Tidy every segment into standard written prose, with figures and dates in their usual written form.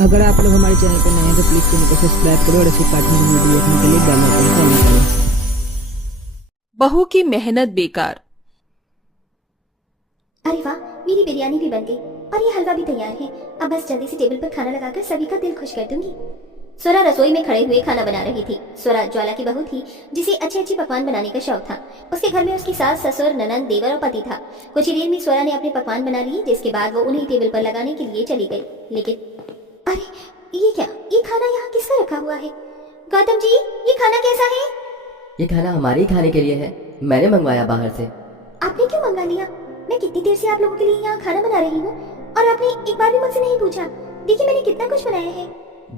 अगर आप लोग हमारे चैनल पर नए हैं तो प्लीज चैनल को सब्सक्राइब करो और ऐसे कार्टून की वीडियो देखने के लिए बेल आइकन को ऑन करो। बहू की मेहनत बेकार। अरे वाह, मेरी बिरयानी भी बन गई और ये हलवा भी तैयार है। अब बस जल्दी से टेबल पर खाना लगाकर सभी का दिल खुश कर दूंगी। स्वरा रसोई में खड़े हुए खाना बना रही थी। स्वरा ज्वाला की बहू थी जिसे अच्छे अच्छे पकवान बनाने का शौक था। उसके घर में उसकी सास, ससुर, ननद, देवर और पति था। कुछ ही देर में स्वरा ने अपने पकवान बना लिए, जिसके बाद वो उन्हें टेबल पर लगाने के लिए चली गई। लेकिन अरे ये क्या, ये खाना यहाँ किसका रखा हुआ है? गौतम जी, ये खाना कैसा है? ये खाना हमारे ही खाने के लिए है, मैंने मंगवाया बाहर से। आपने क्यों मंगा लिया? मैं कितनी देर से आप लोगों के लिए यहाँ खाना बना रही हूँ और आपने एक बार भी मुझसे नहीं पूछा। देखिए मैंने कितना कुछ बनाया है।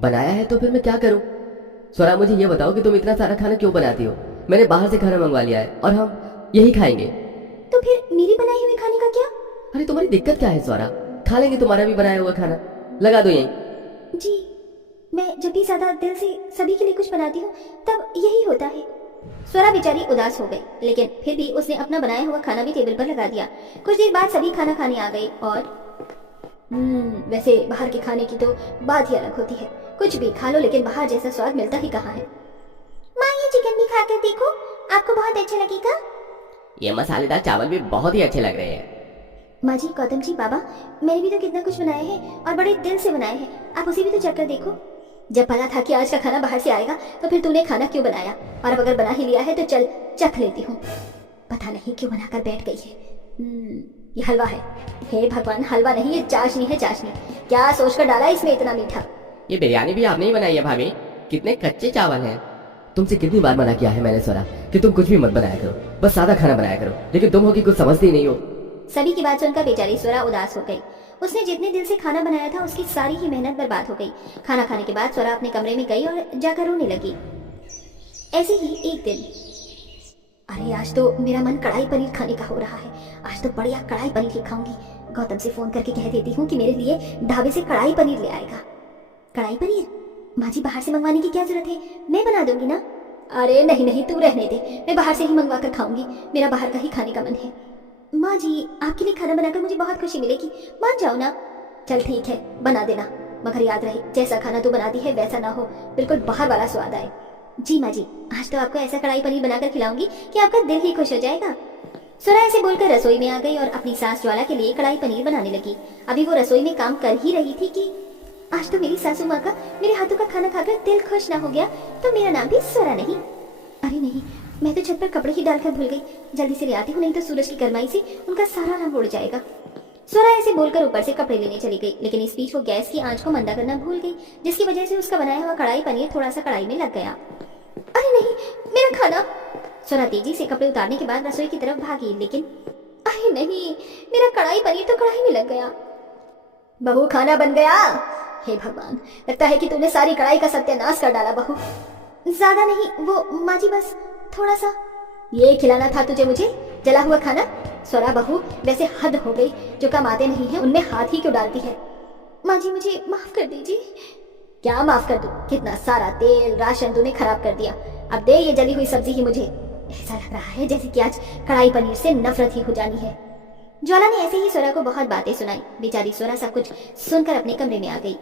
बनाया है तो फिर मैं क्या करूं? स्वरा, मुझे ये बताओ कि तुम इतना सारा खाना क्यों बनाती हो? मैंने बाहर से खाना मंगवा लिया है और हम यही खाएंगे। तो फिर मेरी बनाई हुई खाने का क्या? अरे तुम्हारी दिक्कत क्या है स्वरा? खा लेंगे तुम्हारा भी बनाया हुआ खाना, लगा दो यहीं। जी, मैं जब भी ज्यादा दिल से सभी के लिए कुछ बनाती हूँ तब यही होता है। स्वरा बेचारी उदास हो गई, लेकिन फिर भी उसने अपना बनाया हुआ खाना भी टेबल पर लगा दिया। कुछ देर बाद सभी खाना खाने आ गए और वैसे बाहर के खाने की तो बात ही अलग होती है। कुछ भी खा लो, लेकिन बाहर जैसा स्वाद मिलता ही कहाँ है। माँ, ये चिकन भी खाकर देखो, आपको बहुत अच्छा लगेगा। ये मसालेदार चावल भी बहुत ही अच्छे लग रहे हैं। माँ जी, गौतम जी, बाबा, मैंने भी तो कितना कुछ बनाया है और बड़े दिल से बनाया है। आप उसे भी तो चख कर देखो। जब पता था कि आज का खाना बाहर से आएगा तो फिर तूने खाना क्यों बनाया? और अब अगर बना ही लिया है तो चल चख लेती हूँ। पता नहीं क्यों बनाकर बैठ गई है। ये हलवा है। हे भगवान, हलवा नहीं, ये चाशनी है, चाशनी। क्या सोचकर डाला इसमें इतना मीठा? ये बिरयानी भी आपने ही बनाई है भाभी, कितने कच्चे चावल हैं। तुमसे कितनी बार मना किया है मैंने स्वरा कि तुम कुछ भी मत बनाया करो, बस सादा खाना बनाया करो, लेकिन तुम हो कि कुछ समझती ही नहीं हो। सभी की बात सुनकर बेचारी स्वरा उदास हो गई। उसने जितने दिल से खाना बनाया था उसकी सारी ही मेहनत बर्बाद हो गई। खाना खाने के बाद स्वरा अपने कमरे में गई और जाकर रोने लगी। ऐसे ही एक दिन, अरे आज तो मेरा मन कढ़ाई पनीर खाने का हो रहा है। आज तो बढ़िया कढ़ाई पनीर ही खाऊंगी। गौतम से फोन करके कह देती हूँ कि मेरे लिए ढाबे से कढ़ाई पनीर ले आएगा। कढ़ाई पनीर? माँ जी, बाहर से मंगवाने की क्या जरूरत है, मैं बना दूंगी ना। अरे नहीं नहीं, तू रहने दे, मैं बाहर से ही मंगवा कर खाऊंगी। मेरा बाहर का ही खाने का मन है। माँ जी, आपके लिए खाना बनाकर मुझे बहुत खुशी मिलेगी, मान जाओ ना। चल ठीक है, बना देना, मगर याद रहे जैसा खाना तू बनाती है वैसा ना हो, बिल्कुल बाहर वाला स्वाद आए। जी माँ जी, आज तो आपको ऐसा कढ़ाई पनीर बनाकर खिलाऊंगी कि आपका दिल ही खुश हो जाएगा। स्वरा ऐसे बोलकर रसोई में आ गई और अपनी सास ज्वाला के लिए कढ़ाई पनीर बनाने लगी। अभी वो रसोई में काम कर ही रही थी कि आज तो मेरी सासू माँ का मेरे हाथों का खाना खाकर दिल खुश ना हो गया तो मेरा नाम भी स्वरा नहीं। अरे नहीं, मैं तो छत पर कपड़े ही डालकर भूल गई। जल्दी से ले आती हूँ, नहीं तो सूरज की गर्माई से उनका सारा रंग उड़ जाएगा। स्वरा ऐसे बोलकर ऊपर से कपड़े लेने चली गई, लेकिन इस बीच वो गैस की आंच को मंदा करना भूल गई, जिसकी वजह से उसका बनाया हुआ कढ़ाई पनीर थोड़ा सा कढ़ाई में लग गया। अरे नहीं, मेरा खाना! स्वरा तेजी से कपड़े उतारने के बाद रसोई की तरफ भागी, लेकिन अरे नहीं, मेरा कढ़ाई पनीर तो कढ़ाई में लग गया। बहू, खाना बन गया। हे भगवान, लगता है कि तूने सारी कढ़ाई का सत्यानाश कर डाला बहू। ज्यादा नहीं, वो माँ जी बस थोड़ा सा। ये खिलाना था तुझे मुझे, जला हुआ खाना? स्वरा बहू, वैसे हद हो गई, जो काम आते नहीं है उनमें हाथ ही क्यों डालती है? माँ जी, मुझे माफ कर दीजिए। क्या माफ कर दूं? कितना सारा तेल राशन तूने खराब कर दिया। अब दे ये जली हुई सब्जी ही मुझे। ऐसा लग रहा है जैसे कि आज कढ़ाई पनीर से नफरत ही हो जानी है। ज्वाला ने ऐसे ही स्वरा को बहुत बातें सुनाई। बेचारी स्वरा सब कुछ सुनकर अपने कमरे में आ गई।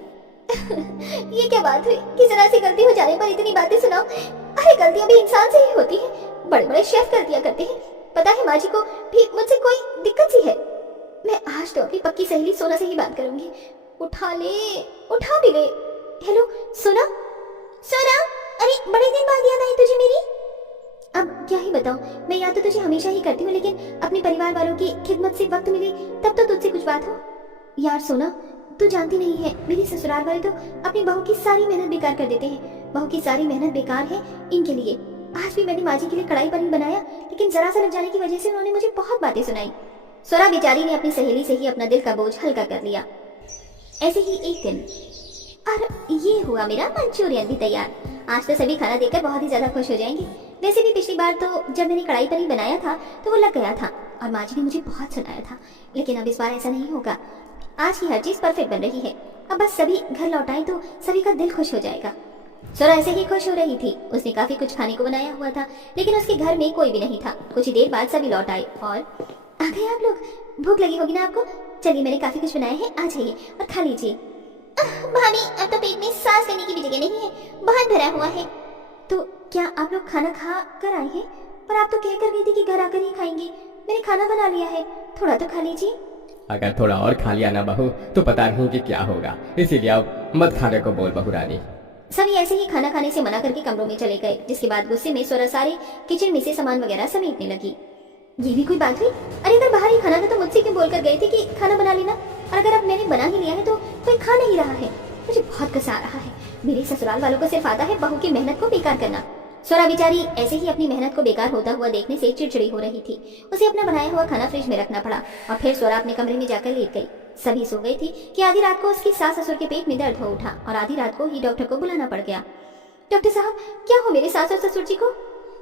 ये क्या बात हुई कि जरा सी गलती हो जाने पर इतनी बातें सुनाओ? अरे गलतियां भी इंसान से ही होती है, बड़े बड़े शेफ गलतियां करते हैं। पता है माँ जी को भी मुझसे कोई दिक्कत सी है। मैं आज तो अपनी पक्की सहेली सोना से ही बात करूंगी। उठा ले, उठा भी ले। हेलो सोना, सोना, अरे बड़े दिन बाद याद आई तुझे मेरी। अब क्या ही बताऊं, मैं याद तो तुझे हमेशा ही करती हूँ, लेकिन अपने परिवार वालों की खिदमत से वक्त मिले तब तो तुझसे कुछ बात हो। यार सोना, तू जानती नहीं है, मेरे ससुराल वाले तो अपनी बहू की सारी मेहनत बेकार कर देते हैं। बहू की सारी मेहनत बेकार है इनके लिए। आज भी मैंने माँ जी के लिए कढ़ाई पनीर बनाया, लेकिन जरा सा लग जाने की वजह से उन्होंने मुझे बहुत बातें सुनाई। स्वरा बेचारी ने अपनी सहेली से ही अपना दिल का बोझ हल्का कर लिया। ऐसे ही एक दिन, और ये हुआ मेरा मंचूरियन भी तैयार। आज तो सभी खाना देखकर बहुत ही ज्यादा खुश हो जाएंगे। वैसे भी पिछली बार तो जब मैंने कढ़ाई पनीर बनाया था तो वो लग गया था और माँ जी ने मुझे बहुत सुनाया था, लेकिन अब इस बार ऐसा नहीं होगा। आज की हर चीज परफेक्ट बन रही है। अब बस सभी घर लौट आए तो सभी का दिल खुश हो जाएगा। स्वरा ऐसे ही खुश हो रही थी। उसने काफी कुछ खाने को बनाया हुआ था, लेकिन उसके घर में कोई भी नहीं था। कुछ ही देर बाद सभी लौट आए और आ गए आप लोग। भूख लगी होगी ना आपको? चलिए, मैंने काफी कुछ बनाया है, आ जाइए और खा लीजिए। भाभी अब तो पेट में सांस लेने की भी जगह नहीं है, बहुत भरा हुआ है। तो क्या आप लोग खाना खा कर आए हैं? पर आप तो कह कर गई थी कि घर आकर ही खाएंगे। मैंने खाना बना लिया है, थोड़ा तो खा लीजिए। अगर थोड़ा और खा लिया ना बहू तो पता नहीं कि क्या होगा, इसीलिए अब मत खाने को बोल बहू रानी। सभी ऐसे ही खाना खाने से मना करके कमरों में चले गए, जिसके बाद गुस्से में स्वरा सारे किचन में से सामान वगैरह समेटने लगी। ये भी कोई बात हुई? अरे अगर बाहर ही खाना था तो मुझसे क्यों बोलकर गए थे कि खाना बना लेना? और अगर अब मैंने बना ही लिया है तो कोई खा नहीं रहा है। मुझे बहुत गुस्सा आ रहा है। मेरे ससुराल वालों को सिर्फ आता है बहू की मेहनत को बेकार करना। स्वरा बेचारी ऐसे ही अपनी मेहनत को बेकार होता हुआ देखने से चिड़चिड़ी हो रही थी। उसे अपना बनाया हुआ खाना फ्रिज में रखना पड़ा और फिर स्वरा अपने कमरे में जाकर लेट गई। सभी सो गए थे कि आधी रात को उसकी सास ससुर के पेट में दर्द हो उठा और आधी रात को ही डॉक्टर को बुलाना पड़ गया। डॉक्टर साहब, क्या हो मेरे सास और ससुर जी को?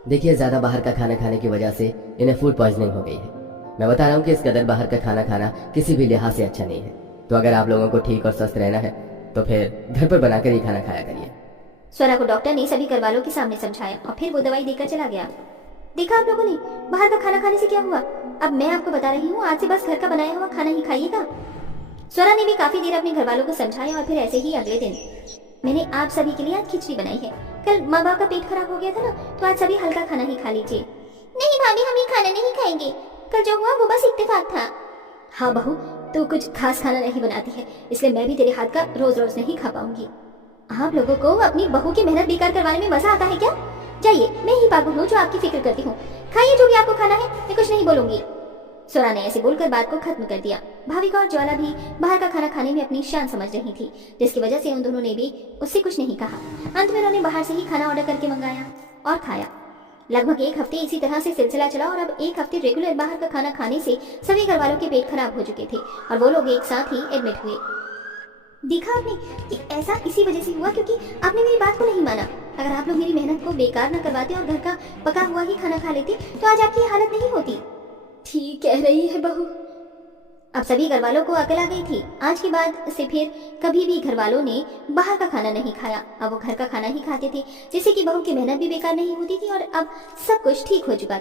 देखिए, ज्यादा बाहर का खाना खाने की वजह से इन्हें फूड पॉइजनिंग हो गई है। मैं बता रहा हूँ कि इस कदर बाहर का खाना खाना किसी भी लिहाज से अच्छा नहीं है। तो अगर आप लोगों को ठीक और स्वस्थ रहना है तो फिर घर पर बनाकर ही खाना खाया करिए। स्वरा को डॉक्टर ने सभी घरवालों के सामने समझाया और फिर वो दवाई देकर चला गया। देखा आप लोगों ने, बाहर का खाना खाने से क्या हुआ? अब मैं आपको बता रही हूँ, आज से बस घर का बनाया हुआ खाना ही खाइएगा। स्वरा ने भी काफी देर अपने घरवालों को समझाया और फिर ऐसे ही अगले दिन, मैंने आप सभी के लिए आज खिचड़ी बनाई है। कल माँ बाप का पेट खराब हो गया था ना, तो आज सभी हल्का खाना ही खा लीजिए। नहीं भाभी, हम ये खाना नहीं खाएंगे, कल जो हुआ वो बस इत्तेफाक था। हाँ बहू, तू कुछ खास खाना नहीं बनाती है, इसलिए मैं भी तेरे हाथ का रोज रोज नहीं खा पाऊंगी। आप लोगों को अपनी बहू की मेहनत बेकार करवाने में मजा आता है क्या? जाइए, मैं ही पागल हूँ जो आपकी फिक्र करती हूँ। खाइए जो भी आपको खाना है, मैं कुछ नहीं बोलूंगी। स्वरा ने ऐसे बोलकर बात को खत्म कर दिया। भाविका और ज्वाला भी बाहर का खाना खाने में अपनी शान समझ रही थी, जिसकी वजह से उन दोनों ने भी उससे कुछ नहीं कहा। अंत में उन्होंने बाहर से ही खाना ऑर्डर करके मंगाया और खाया। लगभग एक हफ्ते इसी तरह से सिलसिला चला और अब एक हफ्ते रेगुलर बाहर का खाना खाने से सभी घर वालों के पेट खराब हो चुके थे और वो लोग एक साथ ही एडमिट हुए। देखा आपने कि ऐसा इसी वजह से हुआ क्योंकि आपने मेरी बात को नहीं माना। अगर आप लोग मेरी मेहनत को बेकार न करवाते और घर का पका हुआ ही खाना खा लेते तो आज आपकी ये हालत नहीं होती। ठीक कह रही है बहू। अब सभी घर वालों को अकल आ गई थी। आज के बाद से फिर कभी भी घर वालों ने बाहर का खाना नहीं खाया। अब वो घर का खाना ही खाते थे, जिससे कि बहू की मेहनत भी बेकार नहीं होती थी और अब सब कुछ ठीक हो चुका